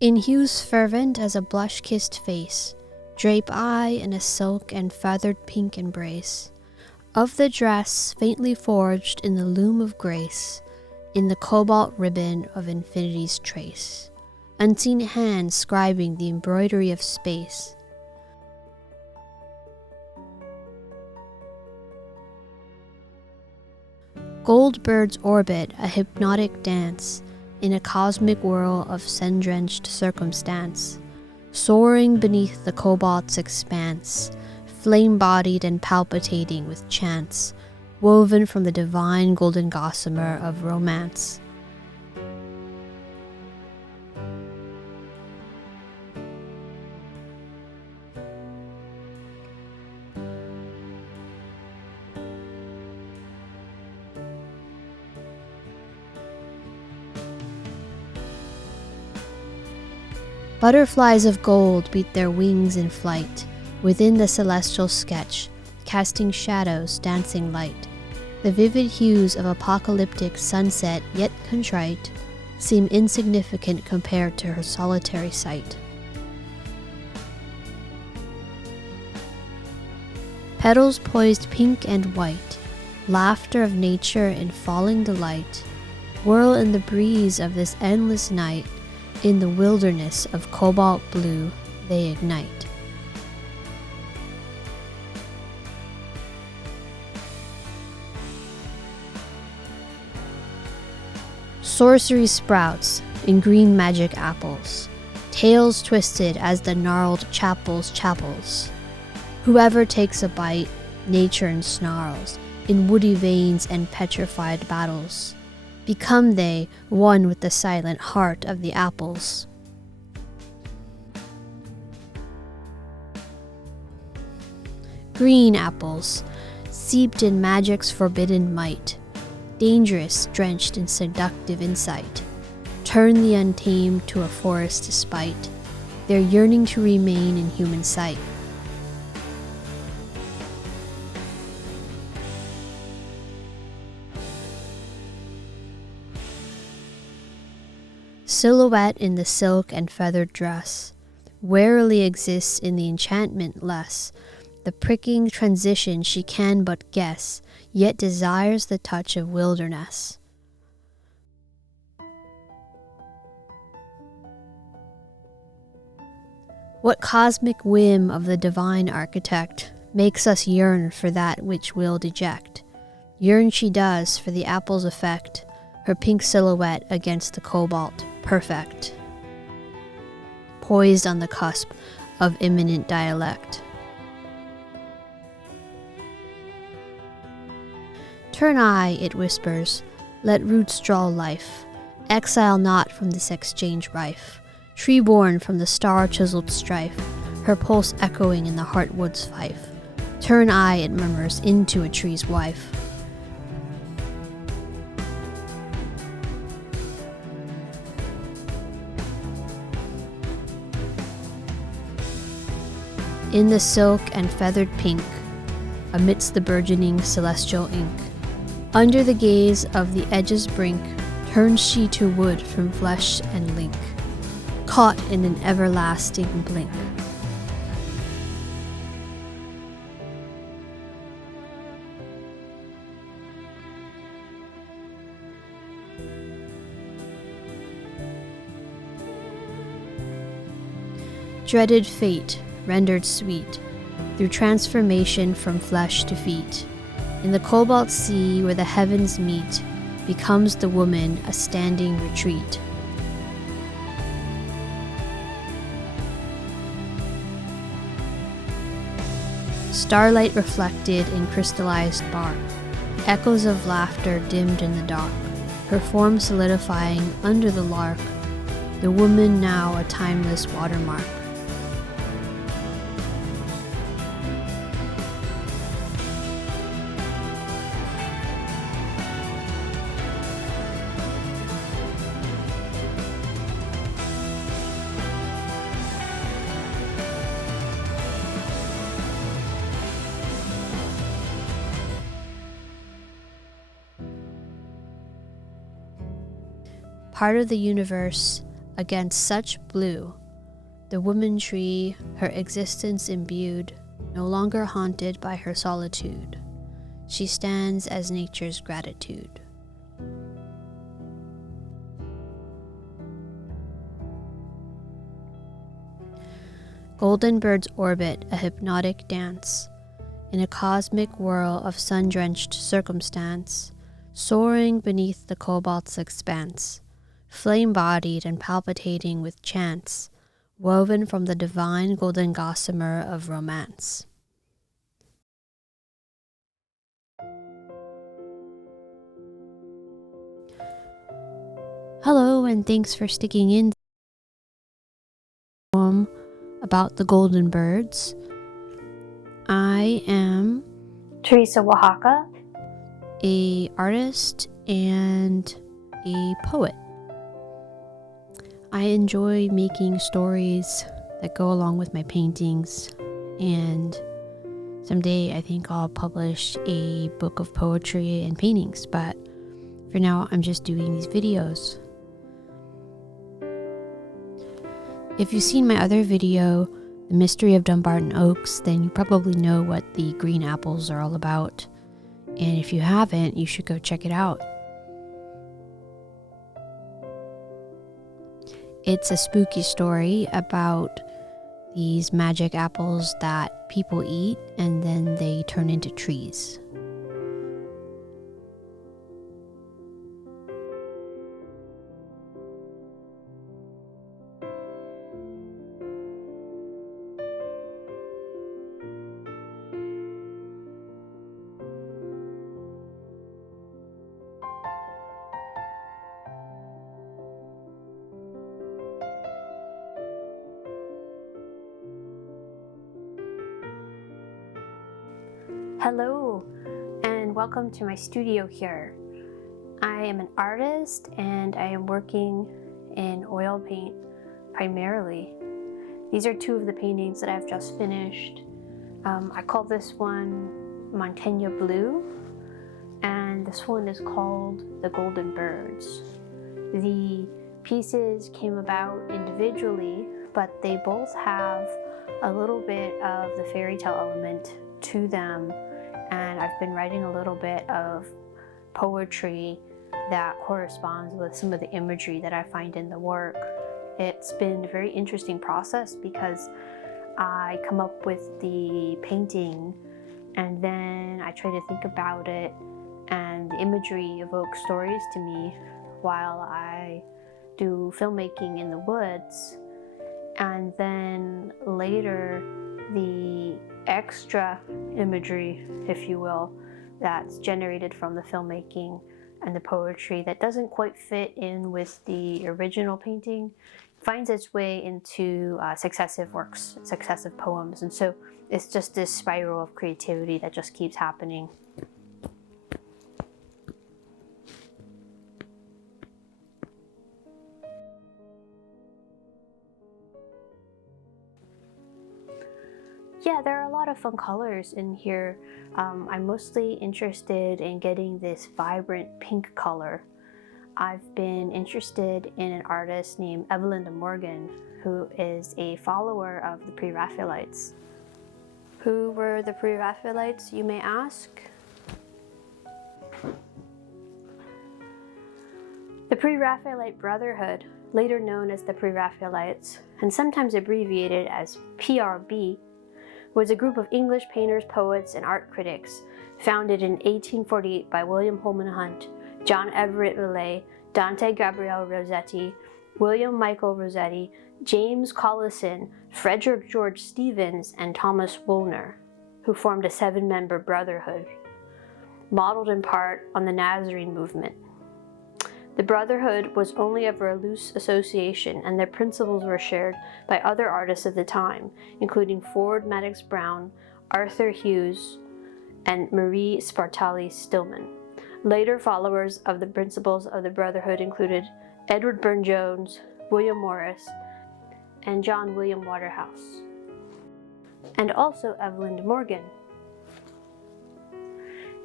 In hues fervent as a blush-kissed face, Drape I in a silk and feathered pink embrace of the dress faintly forged in the loom of grace, in the cobalt ribbon of infinity's trace, unseen hands scribing the embroidery of space. Gold birds orbit a hypnotic dance in a cosmic whirl of sundrenched circumstance, soaring beneath the cobalt's expanse, flame-bodied and palpitating with chance, woven from the divine golden gossamer of romance. Butterflies of gold beat their wings in flight, within the celestial sketch, casting shadows, dancing light. The vivid hues of apocalyptic sunset, yet contrite, seem insignificant compared to her solitary sight. Petals poised pink and white, laughter of nature in falling delight, whirl in the breeze of this endless night. In the wilderness of cobalt blue, they ignite. Sorcery sprouts in green magic apples, tails twisted as the gnarled chapels. Whoever takes a bite, nature ensnarls, in woody veins and petrified battles. Become they one with the silent heart of the apples. Green apples, seeped in magic's forbidden might, dangerous, drenched in seductive insight, turn the untamed to a forest despite their yearning to remain in human sight. Silhouette in the silk and feathered dress, warily exists in the enchantment less, the pricking transition she can but guess, yet desires the touch of wilderness. What cosmic whim of the divine architect makes us yearn for that which will deject? Yearn she does for the apple's effect, her pink silhouette against the cobalt, perfect, poised on the cusp of imminent dialect. Turn I, it whispers, let roots draw life, exile not from this exchange rife, tree born from the star-chiseled strife, her pulse echoing in the heartwood's fife. Turn I, it murmurs, into a tree's wife. In the silk and feathered pink, amidst the burgeoning celestial ink, under the gaze of the edge's brink, turns she to wood from flesh and link, caught in an everlasting blink. Dreaded fate, rendered sweet, through transformation from flesh to feet, in the cobalt sea where the heavens meet, becomes the woman a standing retreat. Starlight reflected in crystallized bark, echoes of laughter dimmed in the dark, her form solidifying under the lark, the woman now a timeless watermark. Part of the universe, against such blue, the woman tree, her existence imbued, no longer haunted by her solitude, she stands as nature's gratitude. Golden birds orbit a hypnotic dance, in a cosmic whirl of sun-drenched circumstance, soaring beneath the cobalt's expanse, flame-bodied and palpitating with chance, woven from the divine golden gossamer of romance. Hello, and thanks for sticking in. About the golden birds. I am Teresa, Oaxaca, an artist and a poet. I enjoy making stories that go along with my paintings, and someday I think I'll publish a book of poetry and paintings, but for now I'm just doing these videos. If you've seen my other video, The Mystery of Dumbarton Oaks, then you probably know what the green apples are all about. And if you haven't, you should go check it out. It's a spooky story about these magic apples that people eat and then they turn into trees. hello, and welcome to my studio here. I am an artist and I am working in oil paint primarily. These are two of the paintings that I've just finished. I call this one Montaigne Blue, and this one is called The Golden Birds. The pieces came about individually, but they both have a little bit of the fairy tale element to them, and I've been writing a little bit of poetry that corresponds with some of the imagery that I find in the work. It's been a very interesting process because I come up with the painting and then I try to think about it, and the imagery evokes stories to me while I do filmmaking in the woods. And then later, the extra imagery, if you will, that's generated from the filmmaking and the poetry that doesn't quite fit in with the original painting finds its way into successive works, successive poems. And so it's just this spiral of creativity that just keeps happening. Yeah, there are a lot of fun colors in here. I'm mostly interested in getting this vibrant pink color. I've been interested in an artist named Evelyn de Morgan, who is a follower of the Pre-Raphaelites. Who were the Pre-Raphaelites, you may ask? The Pre-Raphaelite Brotherhood, later known as the Pre-Raphaelites, and sometimes abbreviated as PRB, was a group of English painters, poets, and art critics founded in 1848 by William Holman Hunt, John Everett Millais, Dante Gabriel Rossetti, William Michael Rossetti, James Collison, Frederick George Stevens, and Thomas Woolner, who formed a 7-member brotherhood, modeled in part on the Nazarene movement. The Brotherhood was only ever a loose association, and their principles were shared by other artists of the time, including Ford Madox Brown, Arthur Hughes, and Marie Spartali Stillman. Later followers of the principles of the Brotherhood included Edward Burne-Jones, William Morris, and John William Waterhouse, and also Evelyn de Morgan.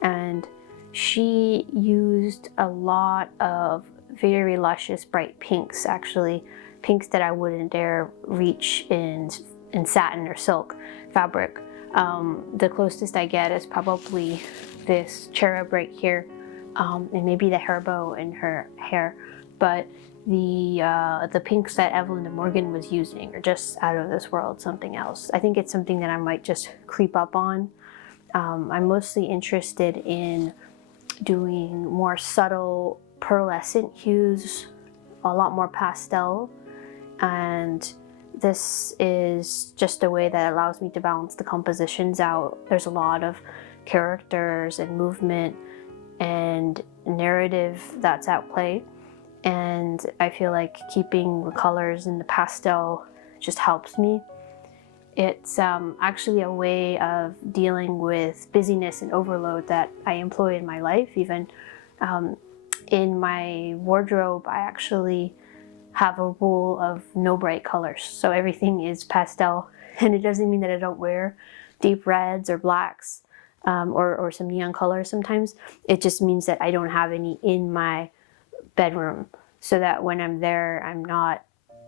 And she used a lot of very luscious bright pinks, actually pinks that I wouldn't dare reach in satin or silk fabric. The closest I get is probably this cherub right here, and maybe the hair bow in her hair. But the pinks that Evelyn de Morgan was using are just out of this world, something else. I think it's something that I might just creep up on. I'm mostly interested in doing more subtle pearlescent hues, a lot more pastel, and this is just a way that allows me to balance the compositions out. There's a lot of characters and movement and narrative that's at play, and I feel like keeping the colors in the pastel just helps me. It's actually a way of dealing with busyness and overload that I employ in my life. Even in my wardrobe, I actually have a rule of no bright colors. So everything is pastel, and it doesn't mean that I don't wear deep reds or blacks or some neon colors sometimes. It just means that I don't have any in my bedroom, so that when I'm there, I'm not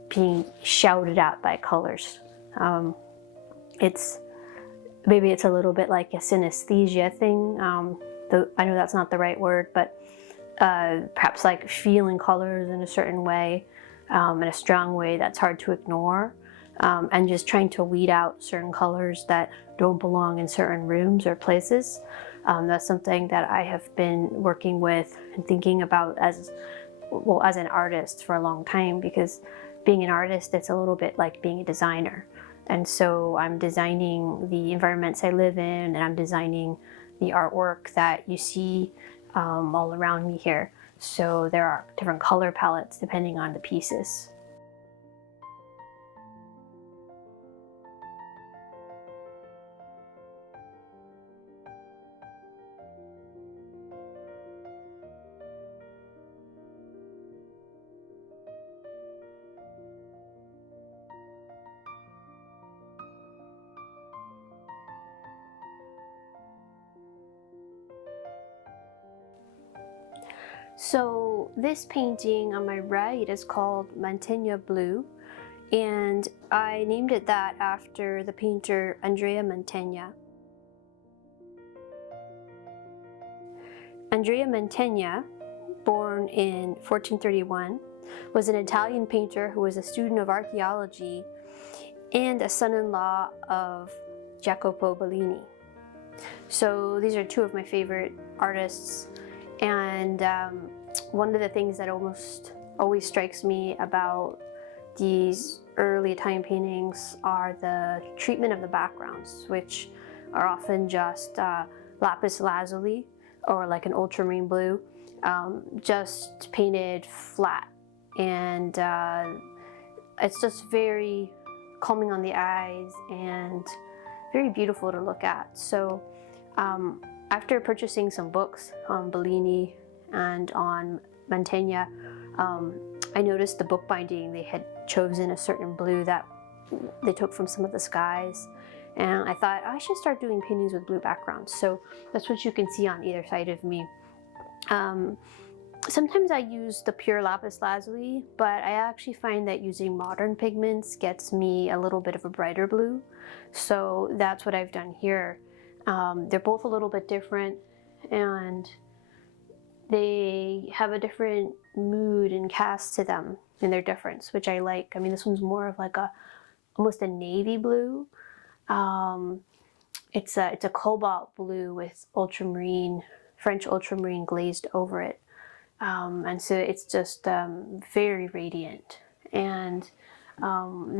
being shouted at by colors. Maybe it's a little bit like a synesthesia thing. I know that's not the right word, but perhaps like feeling colors in a certain way, in a strong way that's hard to ignore, and just trying to weed out certain colors that don't belong in certain rooms or places. That's something that I have been working with and thinking about as an artist for a long time, because being an artist, it's a little bit like being a designer. And so I'm designing the environments I live in, and I'm designing the artwork that you see all around me here. So there are different color palettes depending on the pieces. So this painting on my right is called Mantegna Blue, and I named it that after the painter Andrea Mantegna. Andrea Mantegna, born in 1431, was an Italian painter who was a student of archaeology and a son-in-law of Jacopo Bellini. So these are two of my favorite artists. And one of the things that almost always strikes me about these early Italian paintings are the treatment of the backgrounds, which are often just lapis lazuli or like an ultramarine blue, just painted flat. And it's just very calming on the eyes and very beautiful to look at. So after purchasing some books on Bellini and on Mantegna, I noticed the bookbinding, they had chosen a certain blue that they took from some of the skies, and I thought I should start doing paintings with blue backgrounds. So that's what you can see on either side of me. Sometimes I use the pure lapis lazuli, but I actually find that using modern pigments gets me a little bit of a brighter blue. So that's what I've done here. They're both a little bit different, and they have a different mood and cast to them in their difference, which I like. I mean, this one's more of like almost a navy blue. It's a cobalt blue with ultramarine, French ultramarine glazed over it. And so it's just very radiant. And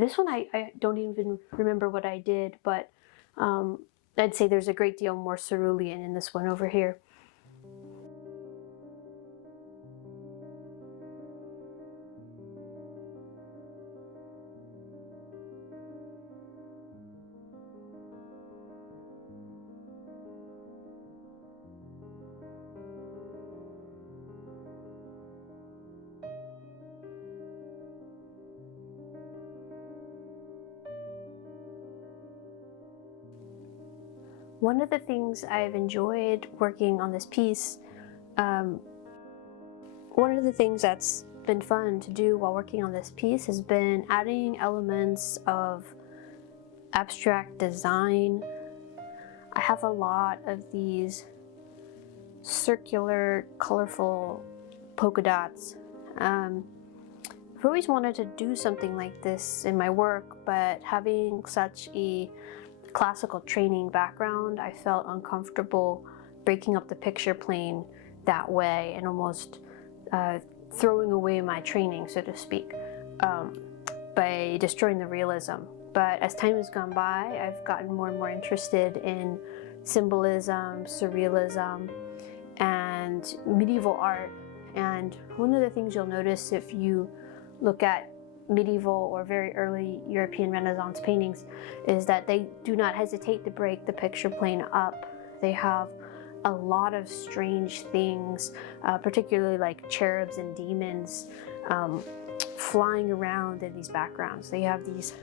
this one, I don't even remember what I did, but I'd say there's a great deal more cerulean in this one over here. One of the things I've enjoyed working on this piece, one of the things that's been fun to do while working on this piece has been adding elements of abstract design. I have a lot of these circular, colorful polka dots. I've always wanted to do something like this in my work, but having such a classical training background, I felt uncomfortable breaking up the picture plane that way and almost throwing away my training, so to speak, by destroying the realism. But as time has gone by, I've gotten more and more interested in symbolism, surrealism, and medieval art. And one of the things you'll notice if you look at medieval or very early European Renaissance paintings is that they do not hesitate to break the picture plane up. They have a lot of strange things, particularly like cherubs and demons flying around in these backgrounds. They have these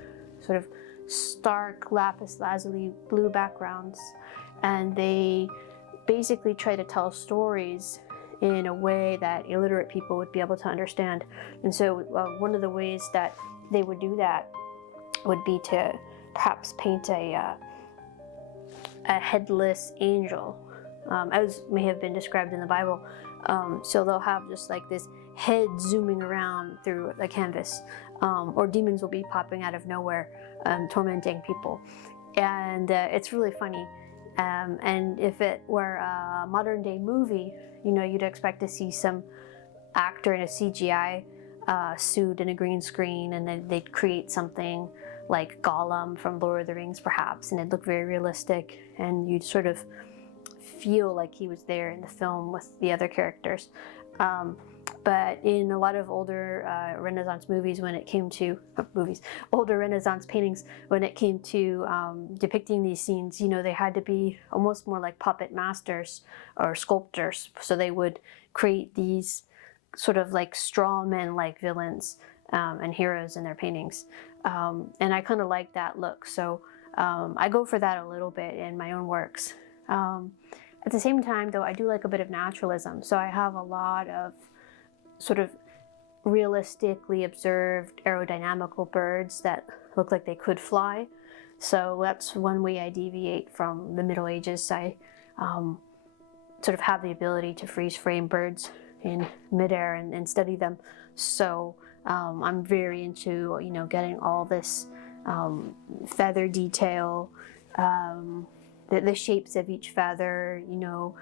sort of stark lapis lazuli blue backgrounds, and they basically try to tell stories in a way that illiterate people would be able to understand. And so one of the ways that they would do that would be to perhaps paint a headless angel, as may have been described in the Bible. So they'll have just like this head zooming around through the canvas, or demons will be popping out of nowhere, tormenting people. And it's really funny. And if it were a modern day movie, you know, you'd expect to see some actor in a CGI suit and a green screen, and then they'd create something like Gollum from Lord of the Rings perhaps, and it'd look very realistic, and you'd sort of feel like he was there in the film with the other characters. But in a lot of older Renaissance movies, when it came to older Renaissance paintings, when it came to depicting these scenes, you know, they had to be almost more like puppet masters or sculptors. So they would create these sort of like straw men-like villains and heroes in their paintings. And I kind of like that look. So I go for that a little bit in my own works. At the same time, though, I do like a bit of naturalism. So I have a lot of sort of realistically observed aerodynamical birds that look like they could fly. So that's one way I deviate from the Middle Ages. I sort of have the ability to freeze frame birds in midair and study them. So I'm very into, you know, getting all this feather detail, the shapes of each feather, you know,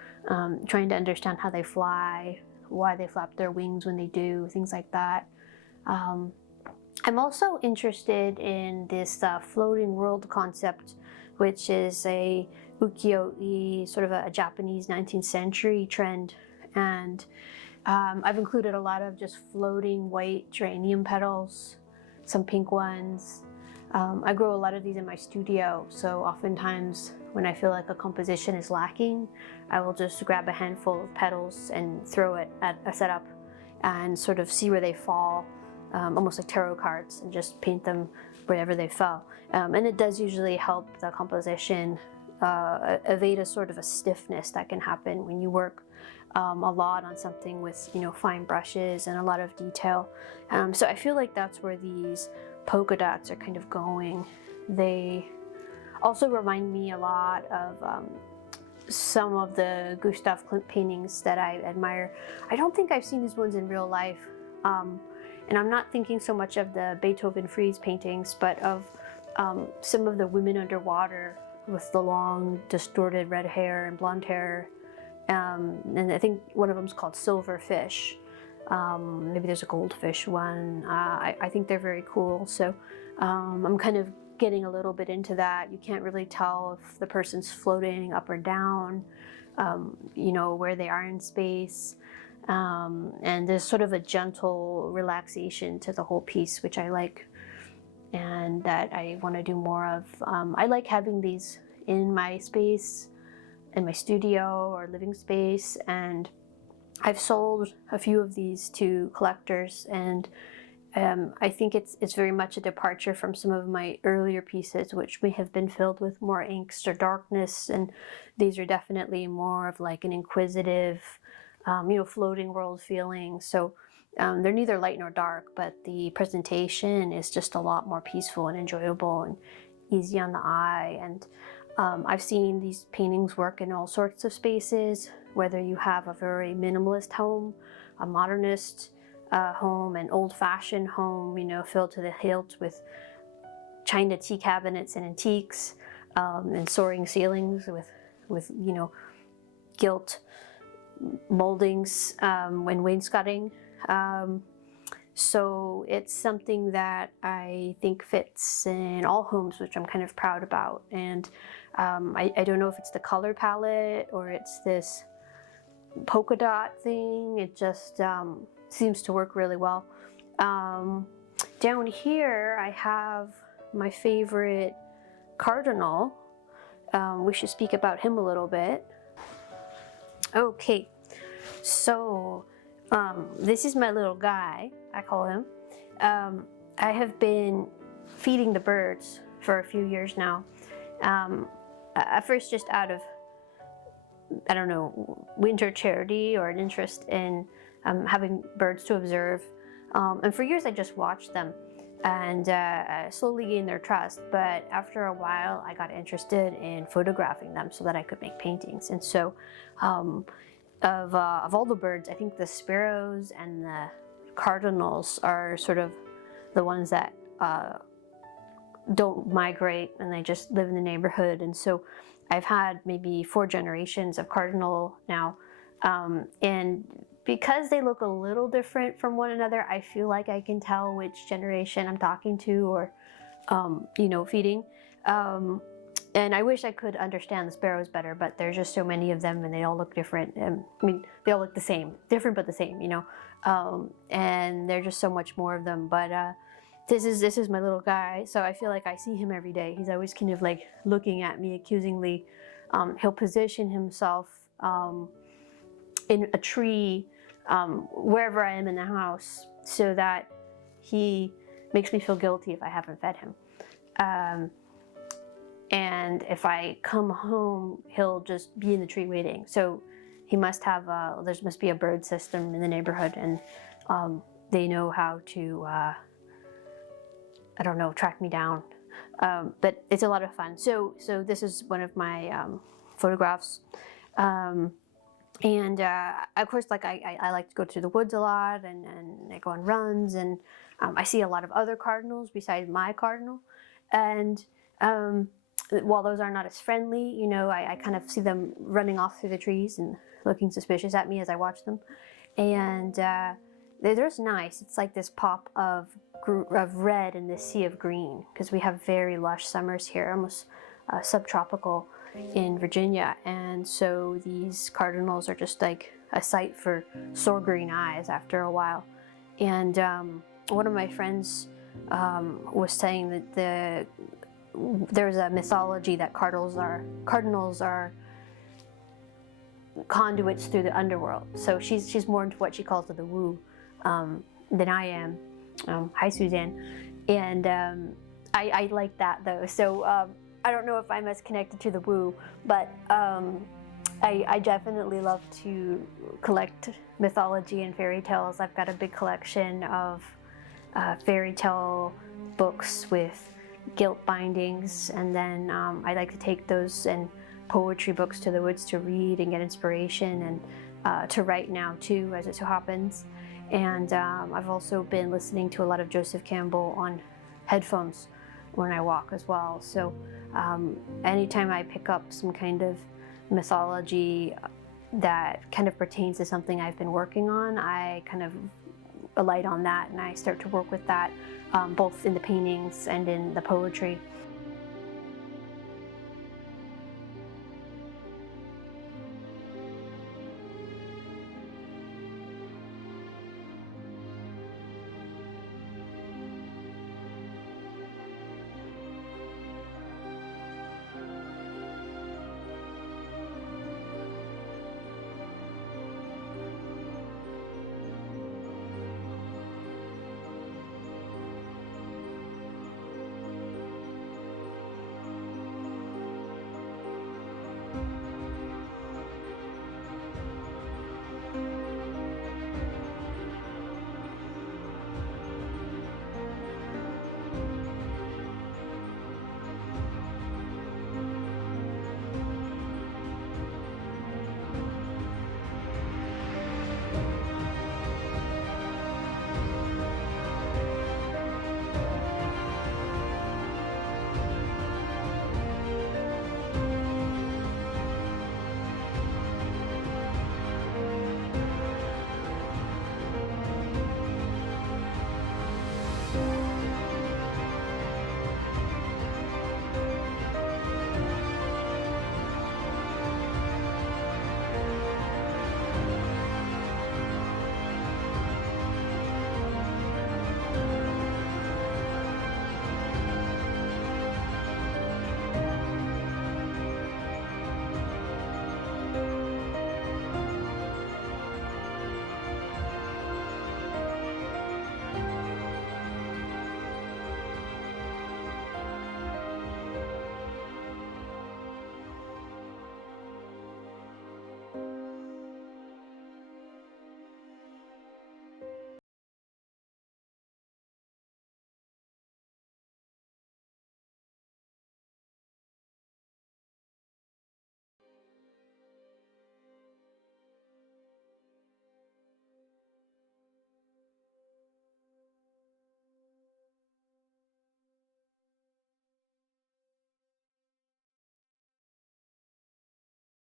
trying to understand how they fly, why they flap their wings when they do, things like that. I'm also interested in this floating world concept, which is a ukiyo-e, sort of a Japanese 19th century trend. And I've included a lot of just floating white geranium petals, some pink ones. I grow a lot of these in my studio, so oftentimes when I feel like a composition is lacking, I will just grab a handful of petals and throw it at a setup and sort of see where they fall, almost like tarot cards, and just paint them wherever they fell. And it does usually help the composition evade a sort of a stiffness that can happen when you work a lot on something with, you know, fine brushes and a lot of detail. So I feel like that's where these polka dots are kind of going. They also remind me a lot of some of the Gustav Klimt paintings that I admire. I don't think I've seen these ones in real life, and I'm not thinking so much of the Beethoven frieze paintings, but of some of the women underwater with the long distorted red hair and blonde hair, and I think one of them is called Silver Fish. Maybe there's a goldfish one. I think they're very cool. So I'm kind of getting a little bit into that. You can't really tell if the person's floating up or down, you know, where they are in space. And there's sort of a gentle relaxation to the whole piece, which I like, and that I want to do more of. I like having these in my space, in my studio or living space, and I've sold a few of these to collectors, and I think it's very much a departure from some of my earlier pieces, which may have been filled with more angst or darkness, and these are definitely more of like an inquisitive, you know, floating world feeling. So They're neither light nor dark, but the presentation is just a lot more peaceful and enjoyable and easy on the eye. And I've seen these paintings work in all sorts of spaces, whether you have a very minimalist home, a modernist home, an old-fashioned home, you know, filled to the hilt with china tea cabinets and antiques, and soaring ceilings with you know, gilt moldings when wainscoting. So it's something that I think fits in all homes, which I'm kind of proud about. And I don't know if it's the color palette or it's this polka dot thing. It just seems to work really well. Down here I have my favorite cardinal. We should speak about him a little bit. Okay, so this is my little guy, I call him. I have been feeding the birds for a few years now. At first just out of, I don't know, winter charity or an interest in having birds to observe. And for years I just watched them and slowly gained their trust. But after a while I got interested in photographing them so that I could make paintings. And so of all the birds, I think the sparrows and the cardinals are sort of the ones that don't migrate and they just live in the neighborhood. And so I've had maybe 4 generations of cardinal now. And because they look a little different from one another, I feel like I can tell which generation I'm talking to or, you know, feeding. And I wish I could understand the sparrows better, but there's just so many of them and they all look different. I mean, they all look the same, different but the same, you know. And there's just so much more of them. But this is my little guy, so I feel like I see him every day. He's always kind of like looking at me accusingly. He'll position himself in a tree wherever I am in the house so that he makes me feel guilty if I haven't fed him. And if I come home, he'll just be in the tree waiting. So he must have, there must be a bird system in the neighborhood, and they know how to, I don't know, track me down. But it's a lot of fun. So this is one of my photographs. And of course, like I like to go to the woods a lot, and I go on runs, and I see a lot of other cardinals besides my cardinal. And while those are not as friendly, you know, I kind of see them running off through the trees and looking suspicious at me as I watch them. And they're just nice. It's like this pop of red in this sea of green, because we have very lush summers here, almost subtropical in Virginia. And so these cardinals are just like a sight for sore green eyes after a while. And one of my friends was saying that there's a mythology that cardinals are conduits through the underworld. So she's more into what she calls the woo than I am. Hi, Suzanne. And I like that though. So I don't know if I'm as connected to the woo, but I definitely love to collect mythology and fairy tales. I've got a big collection of fairy tale books with gilt bindings, and then I like to take those and poetry books to the woods to read and get inspiration, and to write now too, as it so happens. And I've also been listening to a lot of Joseph Campbell on headphones when I walk as well. So anytime I pick up some kind of mythology that kind of pertains to something I've been working on, I kind of alight on that and I start to work with that, both in the paintings and in the poetry.